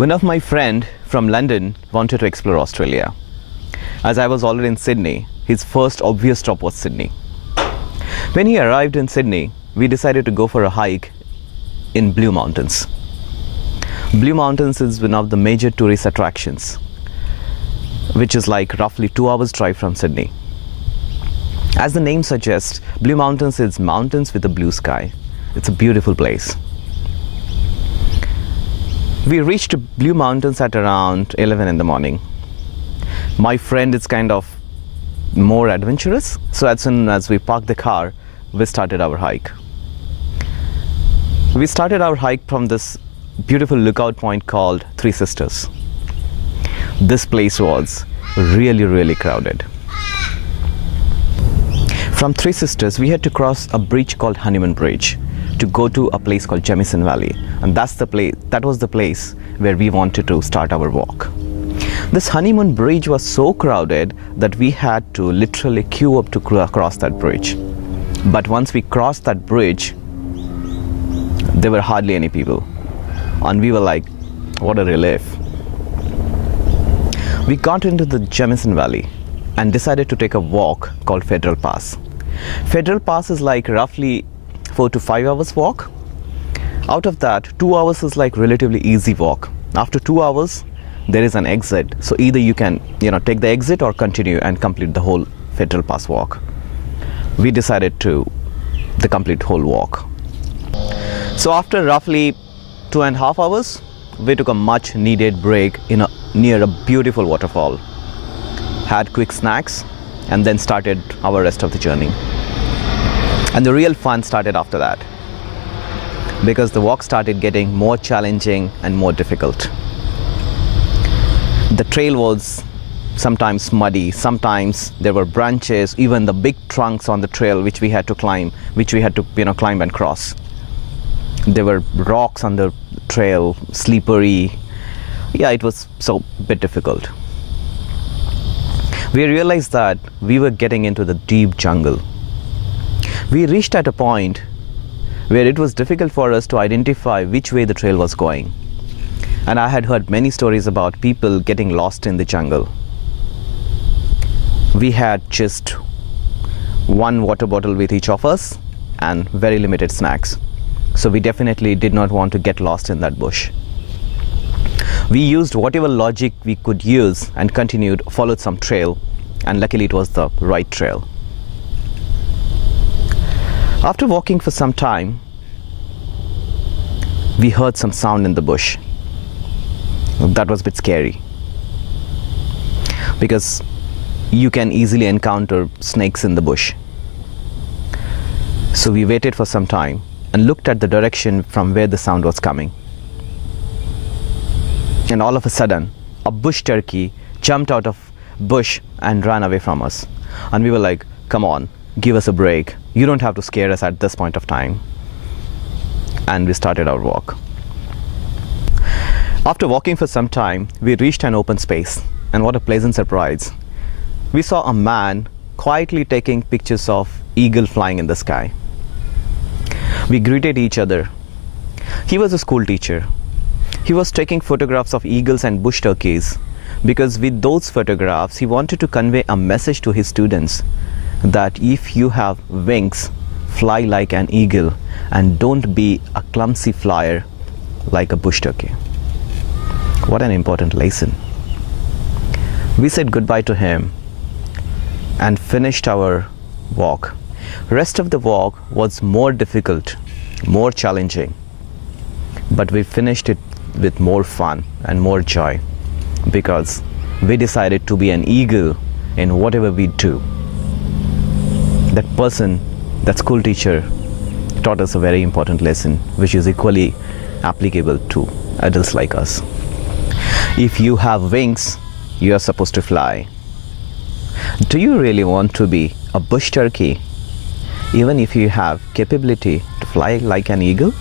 One of my friend from London wanted to explore Australia. As I was already in Sydney, his first obvious stop was Sydney. When he arrived in Sydney, we decided to go for a hike in Blue Mountains. Blue Mountains is one of the major tourist attractions, which is like roughly 2 hours drive from Sydney. As the name suggests, Blue Mountains is mountains with a blue sky. It's a beautiful place. We reached Blue Mountains at around 11 in the morning. My friend is kind of more adventurous, so as soon as we parked the car, we started our hike. We started our hike from this beautiful lookout point called Three Sisters. This place was really crowded. From Three Sisters, we had to cross a bridge called Honeymoon Bridge to go to a place called Jamison Valley, and that was the place where we wanted to start our walk. This Honeymoon Bridge was so crowded that we had to literally queue up to cross that bridge. But once we crossed that bridge, there were hardly any people, and we were like, what a relief. We got into the Jamison Valley and decided to take a walk called Federal Pass. Federal Pass is like roughly 4 to 5 hours walk. Out of that, 2 hours is like relatively easy walk. After 2 hours, there is an exit. So either you can, take the exit or continue and complete the whole Federal Pass walk. We decided to the complete whole walk. So after roughly 2.5 hours, we took a much needed break near a beautiful waterfall, had quick snacks, and then started our rest of the journey. And the real fun started after that, because the walk started getting more challenging and more difficult. The trail was sometimes muddy, sometimes there were branches, even the big trunks on the trail which we had to climb, climb and cross. There were rocks on the trail, slippery. Yeah, it was so bit difficult. We realized that we were getting into the deep jungle. We reached at a point where it was difficult for us to identify which way the trail was going. And I had heard many stories about people getting lost in the jungle. We had just one water bottle with each of us and very limited snacks. So we definitely did not want to get lost in that bush. We used whatever logic we could use and followed some trail, and luckily it was the right trail. After walking for some time, we heard some sound in the bush. That was a bit scary, because you can easily encounter snakes in the bush. So we waited for some time and looked at the direction from where the sound was coming. And all of a sudden, a bush turkey jumped out of bush and ran away from us. And we were like, come on, give us a break. You don't have to scare us at this point of time. And we started our walk. After walking for some time, we reached an open space, and what a pleasant surprise. We saw a man quietly taking pictures of eagle flying in the sky. We greeted each other. He was a school teacher. He was taking photographs of eagles and bush turkeys because with those photographs, he wanted to convey a message to his students that if you have wings, fly like an eagle and don't be a clumsy flyer like a bush turkey. What an important lesson. We said goodbye to him and finished our walk. Rest of the walk was more difficult, more challenging, but we finished it with more fun and more joy because we decided to be an eagle in whatever we do. That school teacher, taught us a very important lesson, which is equally applicable to adults like us. If you have wings, you are supposed to fly. Do you really want to be a bush turkey, even if you have capability to fly like an eagle?